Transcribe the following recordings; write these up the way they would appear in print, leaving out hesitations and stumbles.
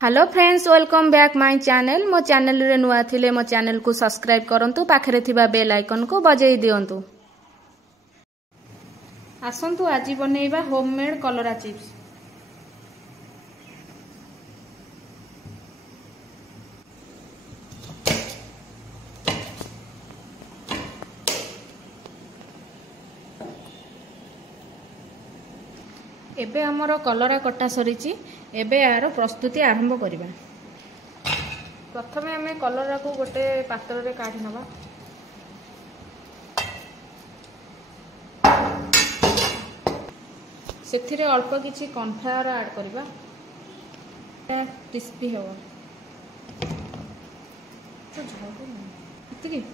Hello friends, welcome back my channel. मो channel रे नुआ थिले मो चैनल को सब्सक्राइब करंतु, पाखरे थिबा बेल आइकन को बजाई दियंतु। आसंतु आज बनेइबा होममेड कलरा चिप्स। एबे हमर कलरा कटा सरीची। एबे यार प्रस्तुति आरंभ करिबा। प्रथमे हमें कलरा को गोटे पात्र रे काढी नबा। सेथिरे अल्प किछि कॉर्नफ्लावर ऐड करिबा। क्रिस्पी हेबो तो झाउ इतकी।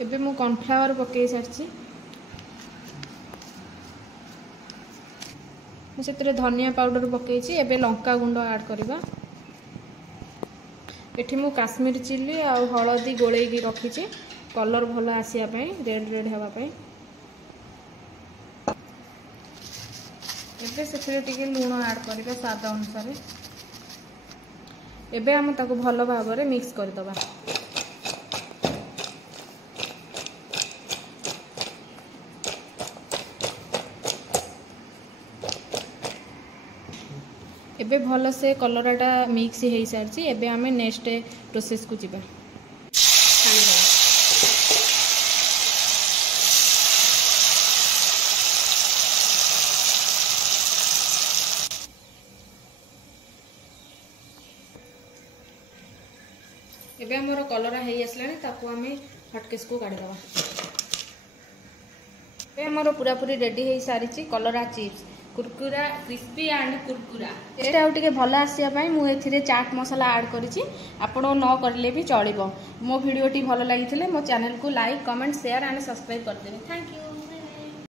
एबे मु कॉर्नफ्लावर पकेई सारची। से धनिया पाउडर पकई। एबे लंका गुंड ऐड करवा। एठी मु काश्मीर चिल्ली आ हलदी गोलेकी रखी कलर भल आसिया रेड रेड हेबा। एबे से टिके लूण ऐड करवा स्वाद अनुसार। एबे हम ताको भल भाव में मिक्स करदबा। एबे भल से कलराटा मिक्स हो सारी। एबे आम नेक्स्ट प्रोसेस को जीवा। एबे हमर कलरा हो आसलानी, ताको आम हटकेस को काढ़ीदबा। एबे हमर पूरा पूरी रेडी हो सारी कलरा चिप्स। कुरकुरा क्रिस्पी एंड कुरकुरा टेस्ट आउ टिके भल आसिया पई मु एथिरे चाट मसाला ऐड करिछि। आपण न करले भी चलिबो। मो वीडियोटी भल लागिथिले मो चैनल को like comment share and subscribe कर देबे। Thank you.